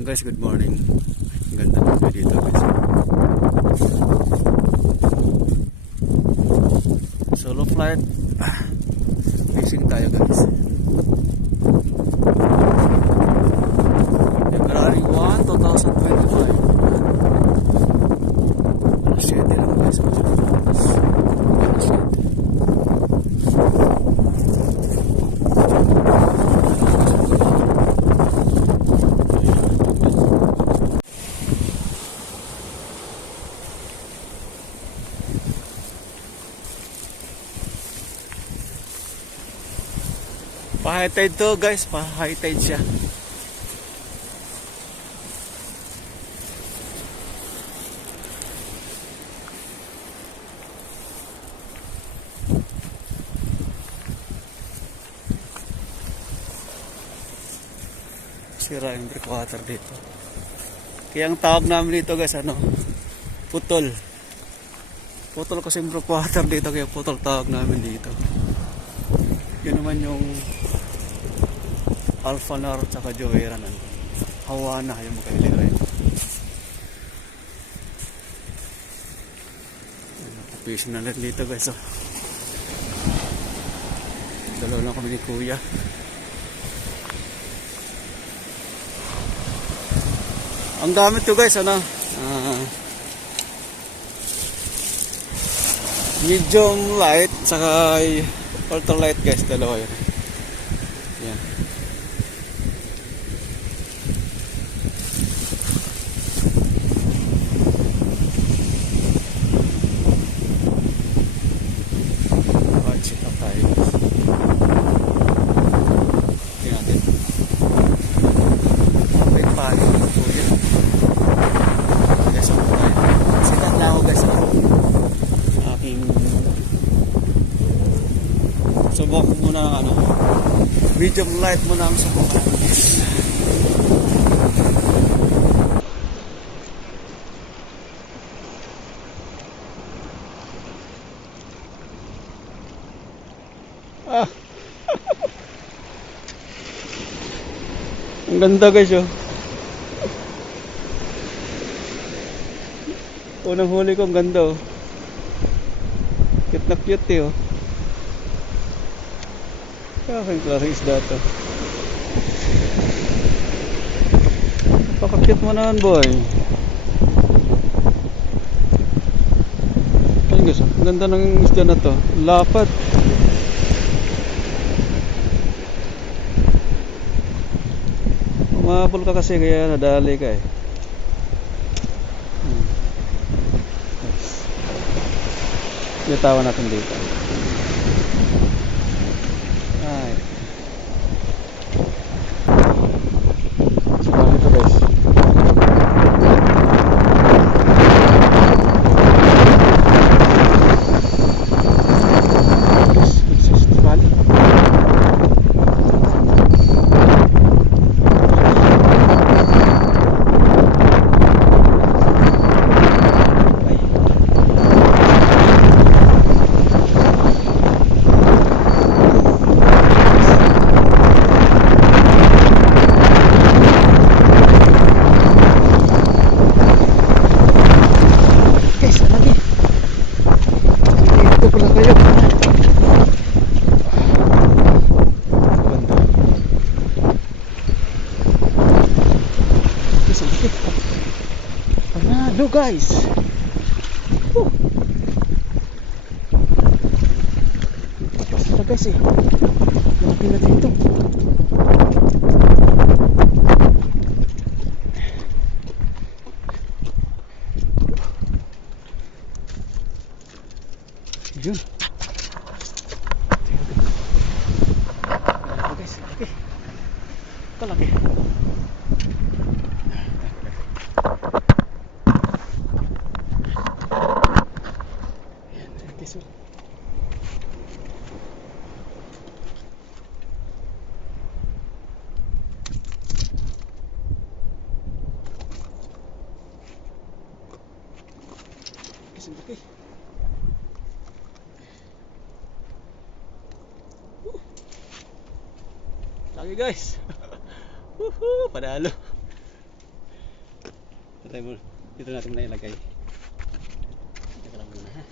Ayan guys, good morning. Ang ganda view dito guys. Solo flight. Ah, Fishing tayo guys. Pa-high tide to guys, pa-high tide siya. Sira yung breakwater dito. Kaya ang tawag namin dito guys, ano, putol. Putol kasi yung breakwater dito, kaya putol tawag namin dito. Yun naman yung Alpha Nar at saka Joera nan. Hawana yung magkaili rin. Fishing na lang dito guys. Oh. Dalawa lang kami ni Kuya. Ang gamit ko guys, ano? Ah, medium light saka ultra light guys, dalawa yun. Yan. Oh, check up tayo. Tingnan natin. Wait pa, ito po yan. Guys, ako tayo. Sikat lang ako guys. Ako. Aking subok muna ng ano. Medium light muna ang subukan. Ah. Ang ganda guys oh. Unang huli ko ang ganda oh. Cute na cute eh oh. Aking klaseng isda to. Napaka-cute mo naman boy. Ayun guys, ang ganda ng isda na to. Lapad. Umabol ka kasi kaya nadali ka eh. Hmm. Yatawan natin dito. All right. Panado guys. Woo. Basta guys eh. Laki na dito. Yun. Ito guys, laki. Ito laki. Yan, laki guys. Woohoo, panalo. Mo. Dito natin na ilagay. Teka lang muna ha.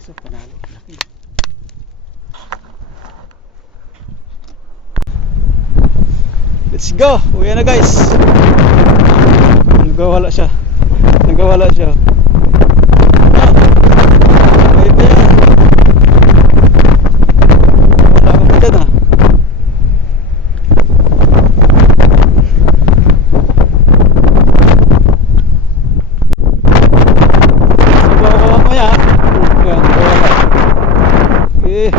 So, panalo. Laki. Let's go! Uwi na guys! Nagawala siya. Nagawala siya. Ah! Uwi pa yan. Wala ka pa dyan ah. Subukan ko mamaya. Yan, wala. Eh.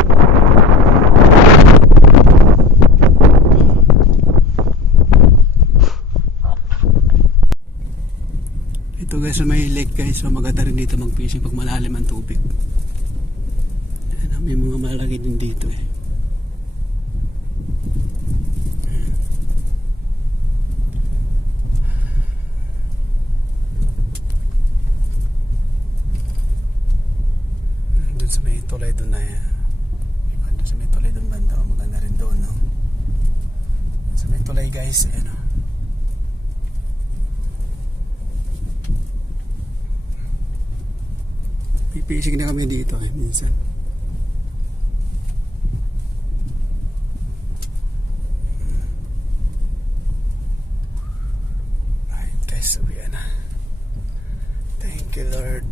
Ito guys may lake guys, so maganda rin dito mag-fishing pag malalim ang tubig. Ayan, may mga malalaki din dito eh. Doon sa may tulay doon na yan. Doon sa may tulay doon banda, maganda rin doon. No? Sa may tulay guys, ayan oh. Pipising na kami dito eh, minsan. Alright guys, uwi na. Thank you Lord.